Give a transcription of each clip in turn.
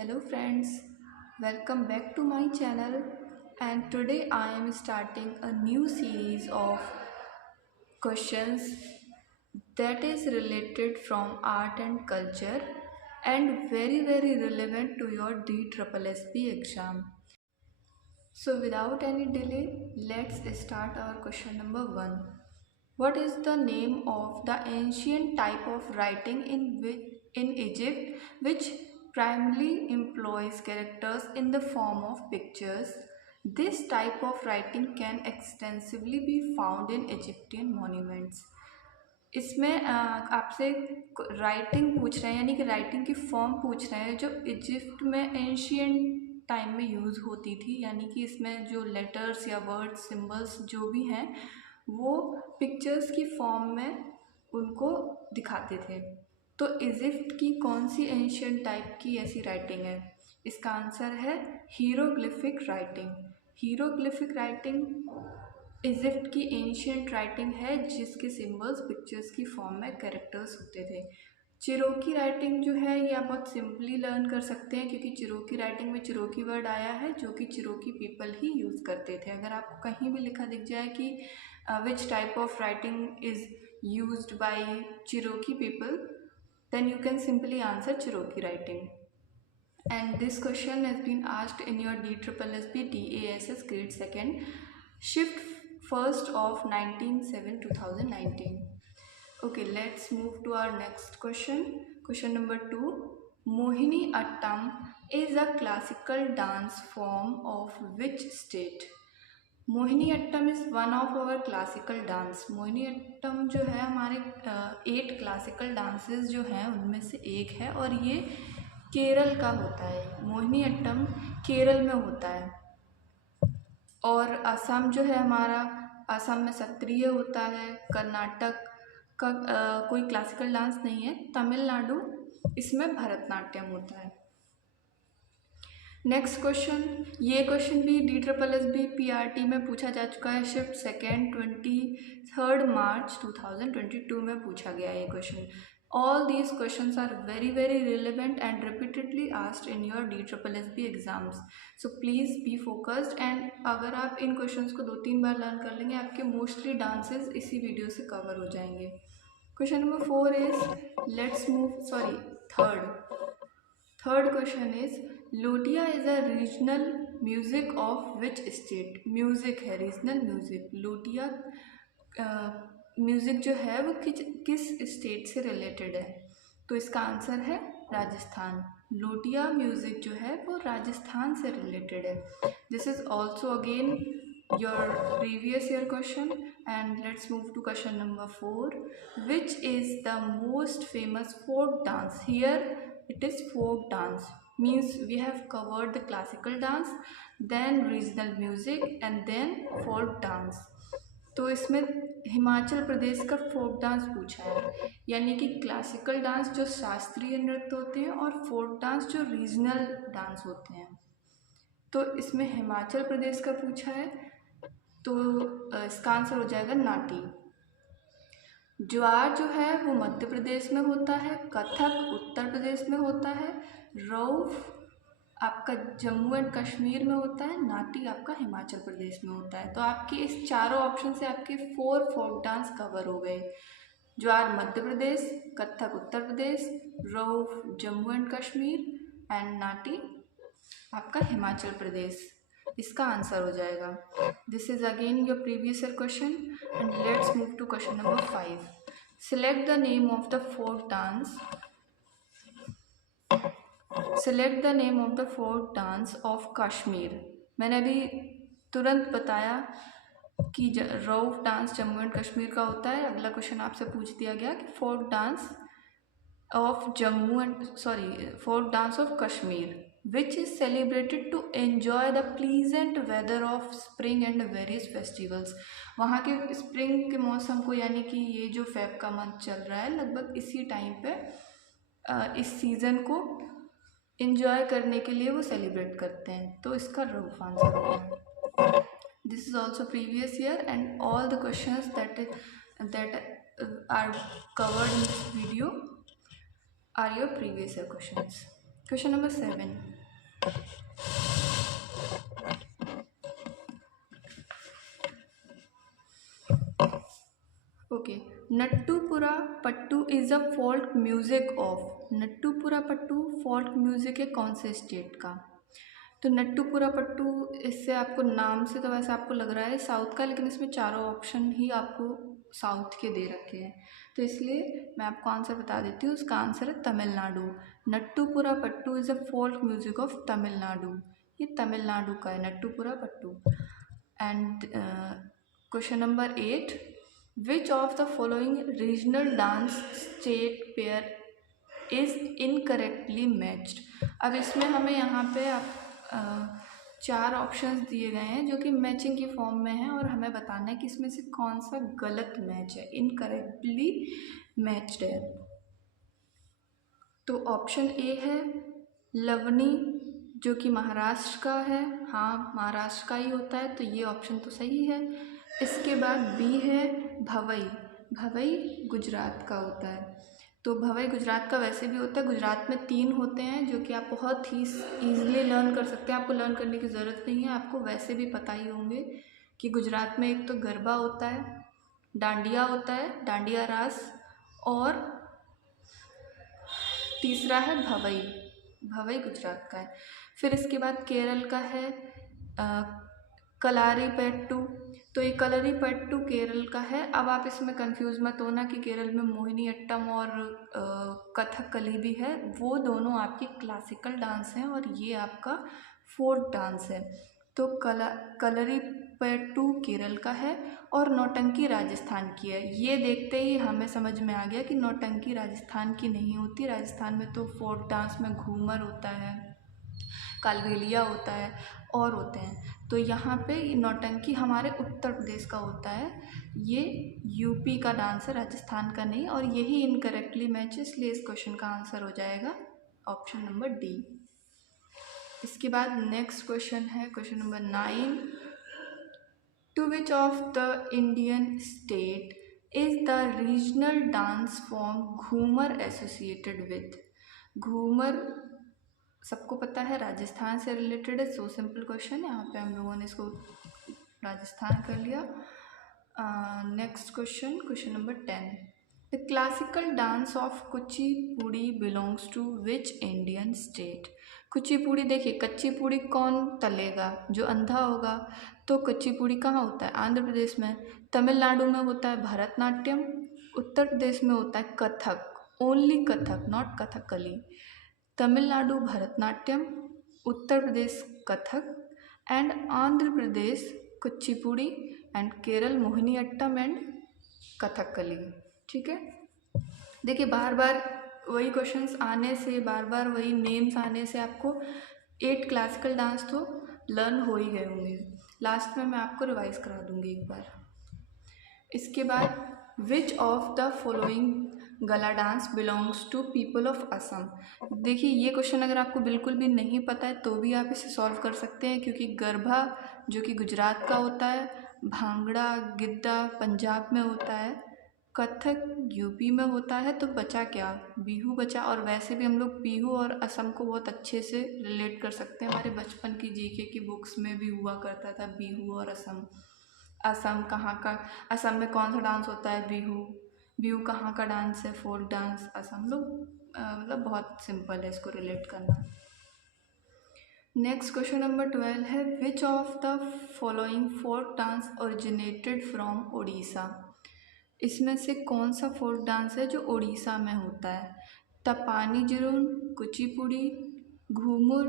Hello friends, welcome back to my channel, and today I am starting a new series of questions that is related from art and culture and very relevant to your DSSB exam. So without any delay, let's start our question number 1. What is the name of the ancient type of writing in Egypt which primarily employs characters in the form of pictures? This type of writing can extensively be found in Egyptian monuments. इसमें आपसे writing पूछ रहे हैं, यानी कि writing की form पूछ रहे हैं जो इजिप्ट में एंशियंट टाइम में यूज़ होती थी, यानी कि इसमें जो लेटर्स या वर्ड्स सिंबल्स जो भी हैं वो पिक्चर्स की फॉर्म में उनको दिखाते थे। तो इजिप्ट की कौन सी एंशियंट टाइप की ऐसी राइटिंग है? इसका आंसर है हीरोग्लिफिक राइटिंग। हीरोग्लिफिक राइटिंग इजिप्ट की एंशियंट राइटिंग है जिसके सिंबल्स पिक्चर्स की फॉर्म में कैरेक्टर्स होते थे। चिरोकी राइटिंग जो है ये आप बहुत सिंपली लर्न कर सकते हैं क्योंकि चिरोकी राइटिंग में चिरोकी वर्ड आया है जो कि चिरोकी पीपल ही यूज़ करते थे। अगर आपको कहीं भी लिखा दिख जाए कि which type of writing is used by Cherokee people, then you can simply answer Cherokee writing. And this question has been asked in your DSSB DASS grade 2nd shift 1st of 19/7/2019. Okay, let's move to our next question. Question number 2. Mohini Attam is a classical dance form of which state? Mohiniattam is one of our classical dance. Mohiniattam जो है हमारे 8 classical dances जो हैं उनमें से एक है और ये केरल का होता है। मोहिनी अट्टम केरल में होता है। और असम जो है हमारा, असम में सत्रिय होता है। कर्नाटक का कोई क्लासिकल डांस नहीं है। तमिलनाडु इसमें भरतनाट्यम होता है। नेक्स्ट क्वेश्चन, ये क्वेश्चन भी DSSB PRT में पूछा जा चुका है। शिफ्ट 2nd 23 मार्च 2022 में पूछा गया है ये question. All these questions are very relevant and repeatedly asked in your DSSB exams, so please be focused. And अगर आप इन क्वेश्चंस को 2-3 बार लर्न कर लेंगे आपके मोस्टली डांसेस इसी वीडियो से कवर हो जाएंगे। Question number 4 is let's move third question is Lotia is a regional music of which state? Music है, रीजनल म्यूजिक। लोटिया म्यूजिक जो है वो किस स्टेट से रिलेटेड है? तो इसका आंसर है राजस्थान। लोटिया म्यूजिक जो है वो राजस्थान से रिलेटेड है। This is also again your previous year question. And let's move to question number 4. Which is the most famous folk dance? Here it is folk dance, means we have covered the classical dance, then regional music and then folk dance. तो इसमें हिमाचल प्रदेश का folk dance पूछा है, यानी कि classical dance जो शास्त्रीय नृत्य होते हैं और फोक डांस जो रीजनल डांस होते हैं। तो इसमें हिमाचल प्रदेश का पूछा है, तो इसका आंसर हो जाएगा नाटी। ज्वार जो है वो मध्य प्रदेश में होता है, कथक उत्तर प्रदेश में होता है, रौफ आपका जम्मू एंड कश्मीर में होता है, नाटी आपका हिमाचल प्रदेश में होता है। तो आपके इस चारों ऑप्शन से आपके 4 फोक डांस कवर हो गए। ज्वार मध्य प्रदेश, कथक उत्तर प्रदेश, रौफ जम्मू एंड कश्मीर एंड नाटी आपका हिमाचल प्रदेश। इसका आंसर हो जाएगा। This is again your previous year question and let's move to question number 5. Select the name of the folk dance. Select the name of the folk dance of Kashmir. मैंने अभी तुरंत बताया कि Rauf dance Jammu and Kashmir का होता है। अगला क्वेश्चन आपसे पूछ दिया गया कि folk dance of folk dance of Kashmir which is celebrated to enjoy the pleasant weather of spring and various festivals. वहाँ के स्प्रिंग के मौसम को, यानी कि ये जो फेब का मंथ चल रहा है लगभग इसी टाइम पे इस सीज़न को एंजॉय करने के लिए वो सेलिब्रेट करते हैं। तो इसका रफ आंसर होगा। This is also previous year and all the questions that are covered in this video are your previous year questions. Question number 7, okay, Nattupura Pattu is a folk music of, Nattupura Pattu folk music है कौन से state का? तो नट्टूपुरा पट्टू, इससे आपको नाम से तो वैसे आपको लग रहा है साउथ का, लेकिन इसमें चारों ऑप्शन ही आपको साउथ के दे रखे हैं, तो इसलिए मैं आपको आंसर बता देती हूँ। उसका आंसर है Tamil Nadu. Nattupura Pattu is a folk music of Tamil Nadu, ये तमिलनाडु का है Nattupura Pattu. And question number 8, which of the following regional dance state pair is incorrectly matched. अब इसमें हमें यहाँ पे चार ऑप्शंस दिए गए हैं जो कि मैचिंग की फॉर्म में है, और हमें बताना है कि इसमें से कौन सा गलत मैच है, इनकरेक्टली मैच्ड है। तो ऑप्शन ए है लवनी, जो कि महाराष्ट्र का है, हाँ महाराष्ट्र का ही होता है, तो ये ऑप्शन तो सही है। इसके बाद बी है भवई, भवई गुजरात का होता है, तो भवई गुजरात का वैसे भी होता है। गुजरात में 3 होते हैं जो कि आप बहुत ही ईजिली लर्न कर सकते हैं, आपको लर्न करने की ज़रूरत नहीं है, आपको वैसे भी पता ही होंगे कि गुजरात में एक तो गरबा होता है, डांडिया होता है, डांडिया रास, और तीसरा है भवई, भवई गुजरात का है। फिर इसके बाद केरल का है कलारीपयट्टू, तो ये कलारीपयट्टू केरल का है। अब आप इसमें कंफ्यूज मत होना कि केरल में मोहिनी अट्टम और कथकली भी है, वो दोनों आपकी क्लासिकल डांस हैं और ये आपका फोक डांस है। तो कलरीपयट्टू केरल का है और नौटंकी राजस्थान की है। ये देखते ही हमें समझ में आ गया कि नौटंकी राजस्थान की नहीं होती, राजस्थान में तो फोक डांस में घूमर होता है, कालबेलिया होता है और होते हैं। तो यहाँ पे नौटंकी हमारे उत्तर प्रदेश का होता है, ये यूपी का डांस है, राजस्थान का नहीं, और यही इनकरेक्टली मैच है, इसलिए इस क्वेश्चन का आंसर हो जाएगा ऑप्शन नंबर डी। इसके बाद नेक्स्ट क्वेश्चन है question number 9, to which of the Indian state is the regional dance form Ghoomar associated with. Ghoomar सबको पता है राजस्थान से रिलेटेड है, सो सिंपल क्वेश्चन, यहाँ पे हम लोगों ने इसको राजस्थान कर लिया। Next question, question number 10, the classical dance of Kuchipudi belongs to which Indian state. Kuchipudi, देखिए कच्ची पूड़ी कौन तलेगा, जो अंधा होगा, तो कुचिपुड़ी कहाँ होता है, आंध्र प्रदेश में। तमिलनाडु में होता है भरतनाट्यम, उत्तर प्रदेश में होता है Kathak, only Kathak not Kathakali. Tamil Nadu Bharatanatyam, Uttar Pradesh Kathak, and Andhra Pradesh Kuchipudi, and Kerala Mohiniattam and Kathakali. ठीक है, देखिए बार बार वही क्वेश्चंस आने से, बार बार वही नेम्स आने से आपको 8 क्लासिकल डांस तो लर्न हो ही गए होंगे। लास्ट में मैं आपको रिवाइज करा दूंगी एक बार। इसके बाद विच ऑफ द फॉलोइंग गला dance belongs to people of Assam. देखिए ये क्वेश्चन अगर आपको बिल्कुल भी नहीं पता है तो भी आप इसे सॉल्व कर सकते हैं, क्योंकि गरबा जो कि गुजरात का होता है, भांगड़ा गिद्दा पंजाब में होता है, कथक यूपी में होता है, तो बचा क्या, बिहू बचा। और वैसे भी हम लोग बिहू और असम को बहुत अच्छे से रिलेट कर सकते हैं, हमारे बचपन की जीके की बुक्स में भी हुआ करता था बिहू और असम। असम कहाँ का, असम में कौन सा डांस होता है, बिहू। बिहू कहाँ का डांस है, फोक डांस, असम लोग, मतलब बहुत सिंपल है इसको रिलेट करना। नेक्स्ट क्वेश्चन नंबर 12 है which of the following folk dance originated from Orissa. इसमें से कौन सा फोक डांस है जो उड़ीसा में होता है, तपानी जुरुन, कुचिपुड़ी, घूमुर,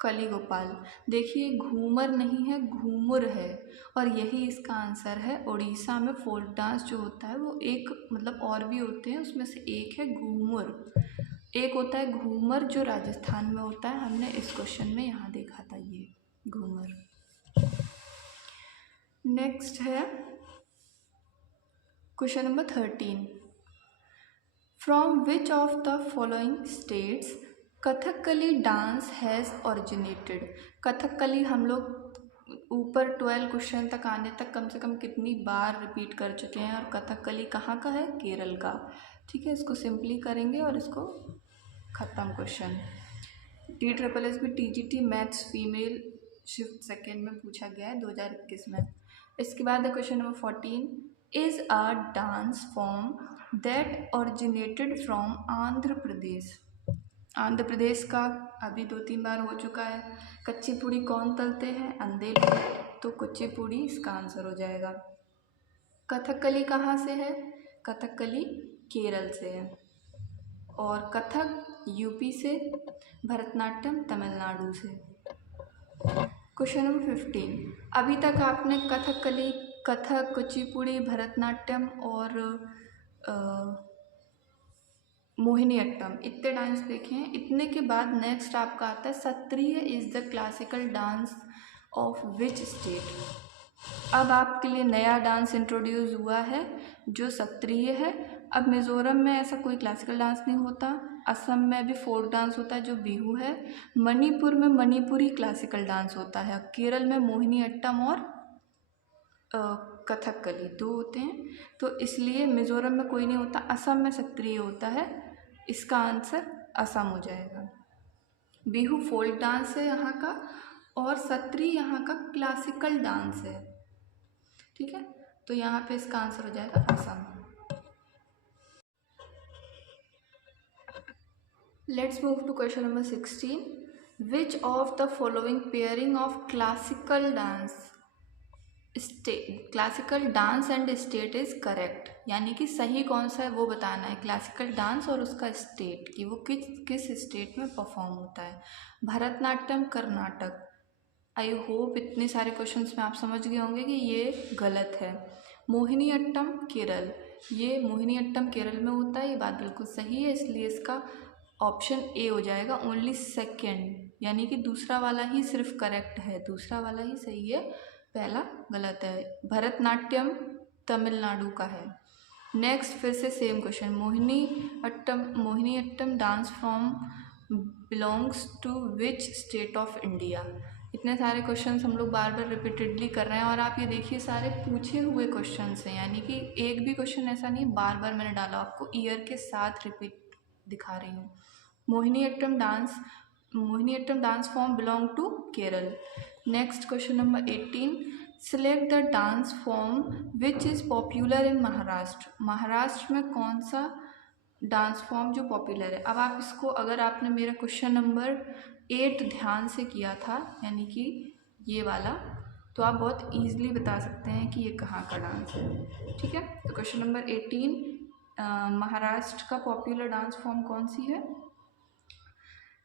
कली गोपाल। देखिए घूमर नहीं है, घूमुर है, और यही इसका आंसर है। उड़ीसा में फोक डांस जो होता है वो एक, मतलब और भी होते हैं, उसमें से एक है घूमुर, एक होता है घूमर जो राजस्थान में होता है, हमने इस क्वेश्चन में यहाँ देखा था ये घूमर। नेक्स्ट है question number 13, from which of the following states Kathakali dance has originated. Kathakali हम लोग ऊपर 12 क्वेश्चन तक आने तक कम से कम कितनी बार रिपीट कर चुके हैं, और कथकली कहाँ का है, केरल का। ठीक है, इसको सिंपली करेंगे और इसको ख़त्म क्वेश्चन। TSSS भी TGT maths female shift second में पूछा गया है 2021 में। इसके बाद question number 14, is a dance form that originated from Andhra Pradesh. Andhra Pradesh का अभी 2-3 बार हो चुका है। कच्ची पूड़ी कौन तलते हैं? अंधे लोग, तो कुचिपुड़ी इसका आंसर हो जाएगा। कथकली कहाँ से है? कथकली केरल से है। और कथक यूपी से, भरतनाट्यम तमिलनाडु से। क्वेश्चन नंबर 15, अभी तक आपने कथकली, कथक, कुचिपुड़ी, भरतनाट्यम और मोहिनी अट्टम इतने डांस देखे हैं। इतने के बाद नेक्स्ट आपका आता है Sattriya is the classical dance of which state. अब आपके लिए नया डांस इंट्रोड्यूस हुआ है जो सत्रिय है। अब मिज़ोरम में ऐसा कोई क्लासिकल डांस नहीं होता। असम में भी फोक डांस होता है जो बिहू है। मणिपुर में मणिपुरी क्लासिकल डांस होता है। केरल में मोहिनी अट्टम और कथकली 2 होते हैं। तो इसलिए मिज़ोरम में कोई नहीं होता। असम में सत्रिय होता है। इसका आंसर असम हो जाएगा। बिहू फोल्क डांस है यहाँ का और सत्रिय यहाँ का क्लासिकल डांस है। ठीक है, तो यहाँ पे इसका आंसर हो जाएगा Assam. Let's move to question number 16, which of the following pairing of classical dance and state is correct. यानी कि सही कौन सा है वो बताना है। क्लासिकल डांस और उसका स्टेट कि वो किस स्टेट में परफॉर्म होता है। भरतनाट्यम कर्नाटक। आई होप इतने सारे क्वेश्चंस में आप समझ गए होंगे कि ये गलत है। मोहिनी अट्टम केरल, ये मोहिनी अट्टम केरल में होता है, ये बात बिल्कुल सही है। इसलिए इसका ऑप्शन ए हो जाएगा, ओनली सेकेंड, यानी कि दूसरा वाला ही सिर्फ करेक्ट है, दूसरा वाला ही सही है, पहला गलत है। भरतनाट्यम तमिलनाडु का है। नेक्स्ट फिर से same question, Mohiniattam dance form belongs to which state of India. इतने सारे क्वेश्चंस हम लोग बार बार रिपीटेडली कर रहे हैं और आप ये देखिए सारे पूछे हुए क्वेश्चंस हैं, यानी कि एक भी क्वेश्चन ऐसा नहीं बार बार मैंने डाला, आपको ईयर के साथ रिपीट दिखा रही हूँ। Mohiniattam dance form belong to Kerala. Next question number 18, select the dance form which is popular in Maharashtra. Maharashtra में कौन सा डांस फॉर्म जो पॉपुलर है। अब आप इसको, अगर आपने मेरा क्वेश्चन नंबर 8 ध्यान से किया था, यानी कि ये वाला, तो आप बहुत ईजिली बता सकते हैं कि ये कहाँ का डांस है। ठीक है, तो क्वेश्चन नंबर 18, महाराष्ट्र का पॉपुलर डांस फॉर्म कौन सी है?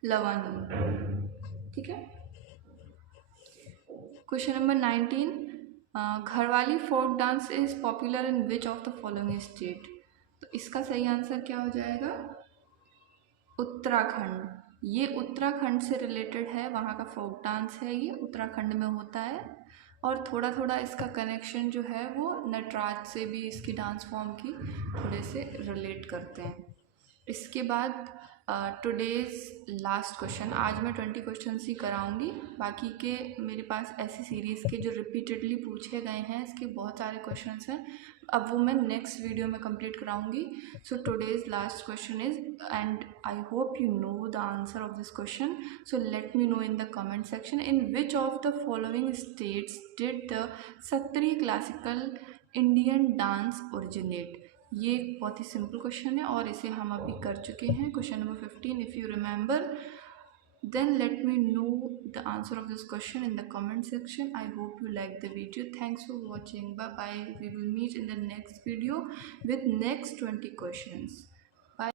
लवानी। ठीक है, question number 19, Garhwali folk dance is popular in which of the following state. तो इसका सही आंसर क्या हो जाएगा? उत्तराखंड। ये उत्तराखंड से रिलेटेड है, वहाँ का फोक डांस है, ये उत्तराखंड में होता है। और थोड़ा थोड़ा इसका कनेक्शन जो है वो नटराज से भी इसकी डांस फॉर्म की थोड़े से रिलेट करते हैं। इसके बाद टुडेज़ लास्ट क्वेश्चन, आज मैं 20 क्वेश्चन ही कराऊंगी, बाकी के मेरे पास ऐसी सीरीज़ के जो रिपीटेडली पूछे गए हैं इसके बहुत सारे क्वेश्चंस हैं, अब वो मैं नेक्स्ट वीडियो में कंप्लीट कराऊंगी। So today's last question is, and I hope you know the answer of this question, so let me know in the comment section, in which of the following states did the Sattriya classical Indian dance originate. ये एक बहुत ही simple question है और इसे हम अभी कर चुके हैं। Question number 15, if you remember then let me know the answer of this question in the comment section. I hope you like the video. Thanks for watching. Bye bye. We will meet in the next video with next 20 questions.